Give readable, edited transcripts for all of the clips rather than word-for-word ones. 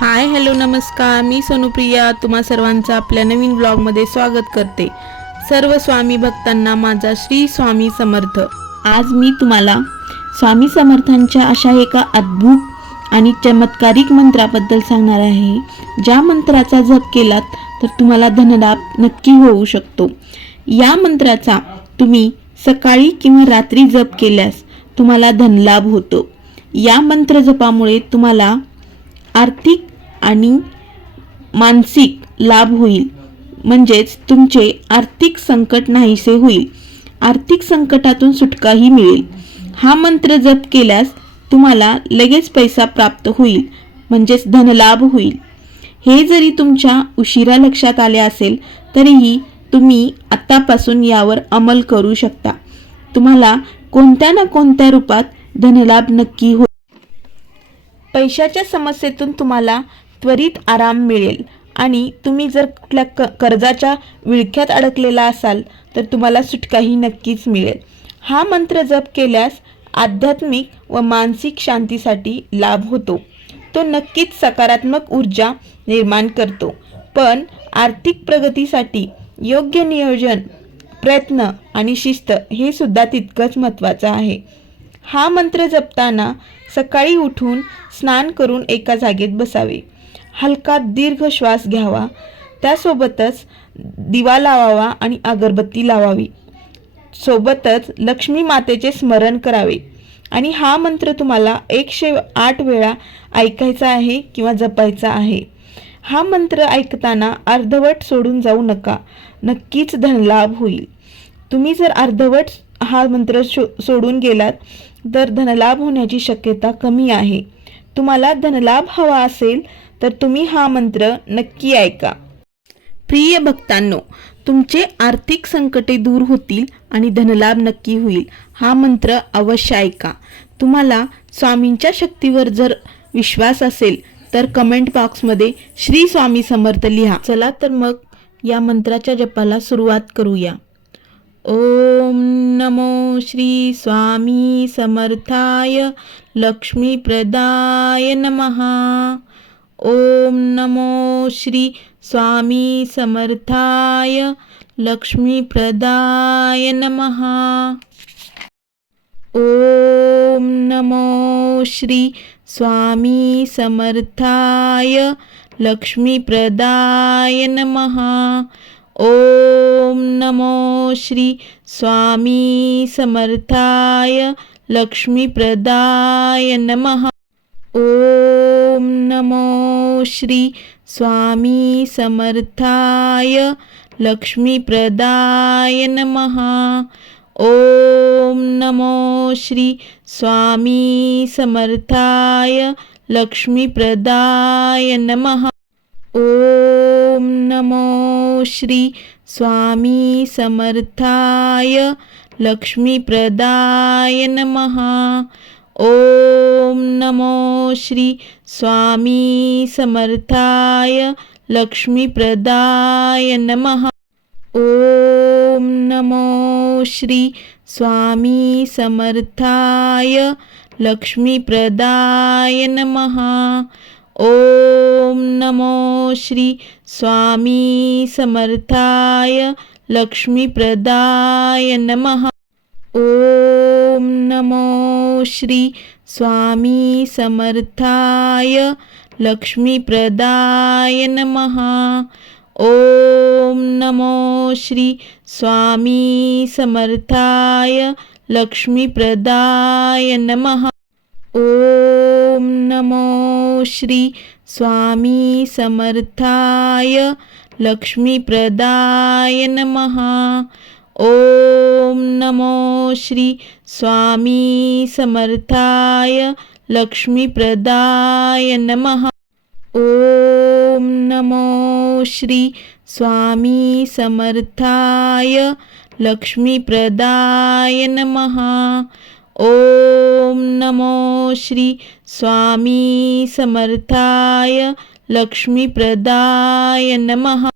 Hi hello नमस्कार, मी सोनुप्रिया तुम्हा सर्वांचं आपल्या नवीन ब्लॉगमध्ये स्वागत करते। सर्व स्वामी भक्तांना माझा श्री स्वामी समर्थ। आज मी तुम्हाला स्वामी समर्थांच्या अशा एका अद्भुत आणि चमत्कारिक मंत्राबद्दल सांगणार आहे। ज्या मंत्राचा जप केलात तर तुम्हाला धनलाभ नक्की होऊ शकतो। या मंत्राचा तुम्ही सकाळी किंवा रात्री जप केल्यास तुम्हाला धनलाभ होतो। या मंत्र जपामुळे तुम्हाला आर्थिक आणि मानसिक लाभ होईल, म्हणजेच तुमचे आर्थिक संकट नाहीसे होईल, आर्थिक संकटातून सुटकाही मिळेल। हा मंत्र जप केल्यास तुम्हाला लगेच पैसा प्राप्त होईल, म्हणजेच धनलाभ होईल। हे जरी तुमच्या उशिरा लक्षात आले असेल तरीही तुम्ही आतापासून यावर अंमल करू शकता। तुम्हाला कोणत्या ना कोणत्या रूपात धनलाभ नक्की होईल। पैशाच्या समस्येतून तुम्हाला त्वरित आराम मिळेल आणि तुम्ही जर कुठल्या कर्जाच्या विळख्यात अडकलेला असाल तर तुम्हाला सुटकाही नक्कीच मिळेल। हा मंत्र जप केल्यास आध्यात्मिक व मानसिक शांतीसाठी लाभ होतो। तो नक्कीच सकारात्मक ऊर्जा निर्माण करतो, पण आर्थिक प्रगतीसाठी योग्य नियोजन, प्रयत्न आणि शिस्त हे सुद्धा तितकंच महत्त्वाचं आहे। हा मंत्र जपताना सकाळी उठून स्नान करून एका जागेत बसावे, हलका दीर्घ श्वास घ्यावा, त्यासोबतच दिवा लावावा आणि अगरबत्ती लावावी, सोबतच लक्ष्मी मातेचे स्मरण करावे आणि हा मंत्र तुम्हाला 108 वेळा ऐकायचा आहे किंवा जपायचा आहे। हा मंत्र ऐकताना अर्धवट सोडून जाऊ नका, नक्कीच धनलाभ होईल। तुम्ही जर अर्धवट हा मंत्र सोडून गेलात तर धनलाभ होण्याची शक्यता कमी आहे। तुम्हाला धनलाभ हवा असेल तर तुम्ही हा मंत्र नक्की ऐका। प्रिय भक्तांनो, तुमचे आर्थिक संकटे दूर होतील आणि धनलाभ नक्की होईल। हा मंत्र अवश्य ऐका। तुम्हाला स्वामींच्या शक्तीवर जर विश्वास असेल तर कमेंट बॉक्समध्ये श्री स्वामी समर्थ लिहा। चला तर मग या मंत्राच्या जपाला सुरुवात करूया। ओम नमो श्री स्वामी समर्थाय लक्ष्मीप्रदाय नमः। ओम नमो श्री स्वामी समर्थाय लक्ष्मीप्रदाय नमः। ओम नमो श्री स्वामी समर्थाय लक्ष्मीप्रदाय नमः। ओम नमो श्री स्वामी समर्थाय लक्ष्मीप्रदाय नमः। ओम नमो श्री स्वामी समर्थाय लक्ष्मीप्रदाय नमः। ओम नमो श्री स्वामी समर्थाय लक्ष्मीप्रदाय नमः। ओम नमो श्री स्वामी समर्थाय लक्ष्मीप्रदाय नमः। ओम नमो श्री स्वामी समर्थाय लक्ष्मीप्रदाय नमः। ओम नमो श्री स्वामी समर्थाय लक्ष्मीप्रदाय नमः। ओम नमो श्री स्वामी समर्थाय लक्ष्मीप्रदाय नमः। ओम नमो श्री स्वामी समर्थाय लक्ष्मीप्रदाय नमः। ओम नमो श्री स्वामी समर्थाय लक्ष्मीप्रदाय नमः। ओम नमो श्री स्वामी समर्थाय लक्ष्मीप्रदाय नमः। ओम नमो श्री स्वामी समर्थाय लक्ष्मीप्रदाय नमः। ओम नमो श्री स्वामी समर्थाय लक्ष्मीप्रदाय नमः। ओम नमो श्री स्वामी समर्थाय लक्ष्मीप्रदाय नमः।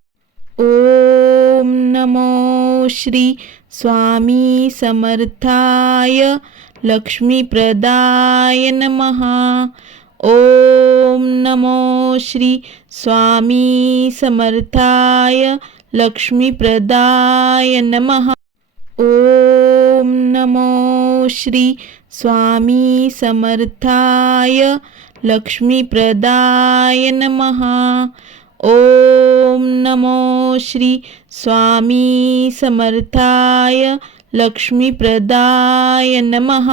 ओम नमो श्री स्वामी समर्थाय लक्ष्मीप्रदाय नमः। ओम नमो श्री स्वामी समर्थाय लक्ष्मीप्रदाय नमः। ओम नमो श्री स्वामी समर्थाय लक्ष्मीप्रदाय नमः। ओम नमो श्री स्वामी समर्थाय लक्ष्मीप्रदाय नमः।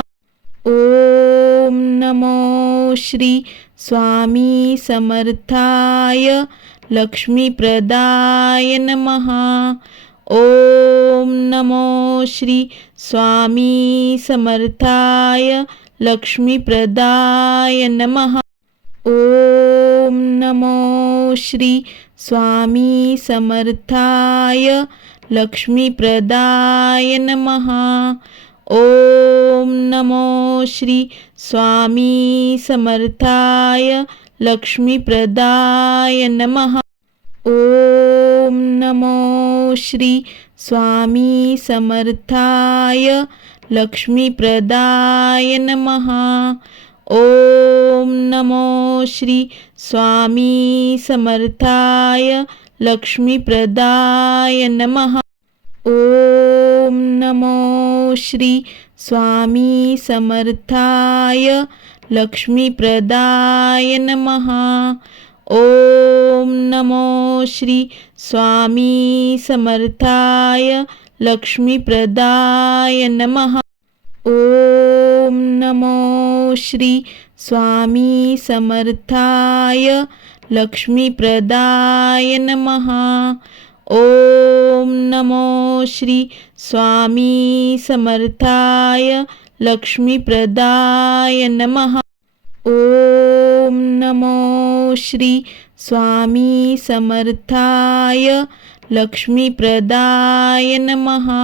ओम नमो श्री स्वामी समर्थाय लक्ष्मीप्रदाय नमः। ओम नमो श्री स्वामी समर्थाय लक्ष्मीप्रदाय नमः। ओम नमो श्री स्वामी समर्थाय लक्ष्मीप्रदाय नमः। ओम नमो श्री स्वामी समर्थाय लक्ष्मीप्रदाय नमः। ओम नमो श्री स्वामी समर्थाय लक्ष्मीप्रदाय नमः। ओम नमो श्री स्वामी समर्थाय लक्ष्मीप्रदाय नमः। ओम नमो श्री स्वामी समर्थाय लक्ष्मीप्रदाय नमः। ओम नमो श्री स्वामी समर्थाय लक्ष्मीप्रदाय नमः। ओम नमो श्री स्वामी समर्थाय लक्ष्मीप्रदाय नमः। ओम नमो श्री स्वामी समर्थाय लक्ष्मीप्रदाय नमः। ओम नमो श्री स्वामी समर्थाय लक्ष्मीप्रदाय नमः।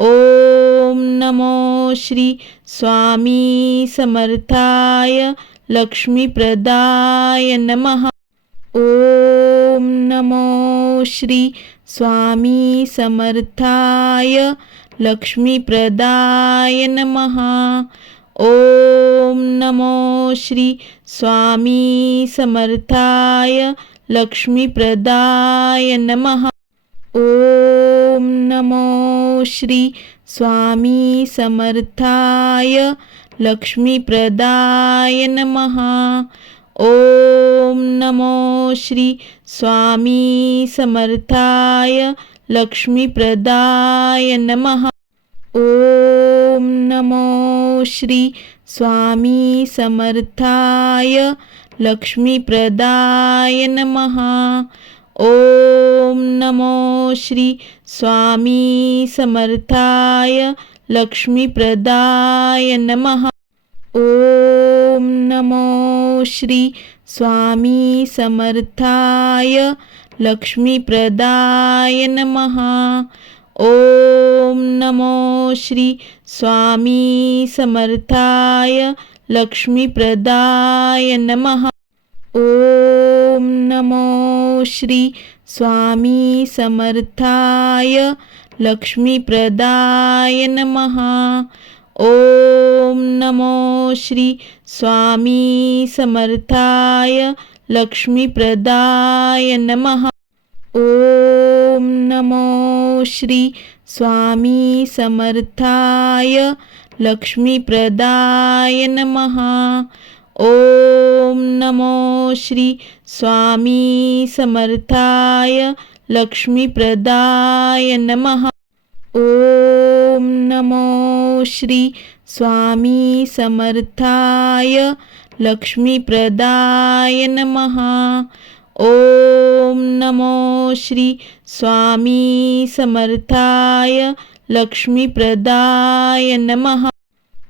ओम नमो श्री स्वामी समर्थाय लक्ष्मीप्रदाय नमः। ओम नमो श्री स्वामी समर्थाय लक्ष्मीप्रदाय नमः। ओम नमो श्री स्वामी समर्थाय लक्ष्मीप्रदाय नमः। ओम नमो श्री स्वामी समर्थाय लक्ष्मीप्रदाय नमः। ओम नमो श्री स्वामी समर्थाय लक्ष्मीप्रदाय नमः। ओम नमो श्री स्वामी समर्थाय लक्ष्मीप्रदाय नमः। ओम नमो श्री स्वामी समर्थाय लक्ष्मीप्रदाय नमः। ओम नमो श्री स्वामी समर्थाय लक्ष्मीप्रदाय नमः। ओम नमो श्री स्वामी समर्थाय लक्ष्मीप्रदाय नमः। ओम नमो श्री स्वामी समर्थाय लक्ष्मीप्रदाय नमः। ओम नमो श्री स्वामी समर्थाय लक्ष्मीप्रदाय नमः। ओम नमो श्री स्वामी समर्थाय लक्ष्मीप्रदाय नमः। ओम नमो श्री स्वामी समर्थाय लक्ष्मीप्रदाय नमः। ओम नमो श्री स्वामी समर्थाय लक्ष्मीप्रदाय नमः। ओम नमो श्री स्वामी समर्थाय लक्ष्मीप्रदाय नमः।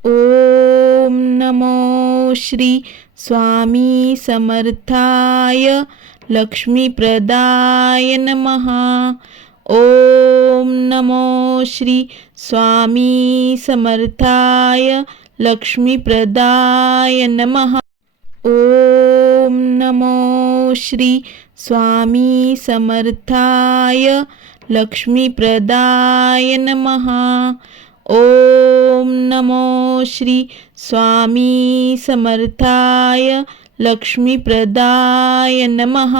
ओम नमो श्री स्वामी समर्थाय लक्ष्मीप्रदाय नमः। ओम नमो श्री स्वामी समर्थाय लक्ष्मीप्रदाय नमः। ओम नमो श्री स्वामी समर्थाय लक्ष्मीप्रदाय नमः। ओम नमो श्री स्वामी समर्थाय लक्ष्मीप्रदाय नमः।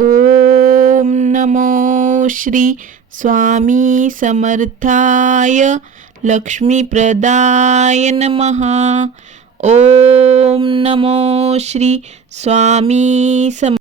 ओम नमो श्री स्वामी समर्थाय लक्ष्मीप्रदाय नमः। ओम नमो श्री स्वामी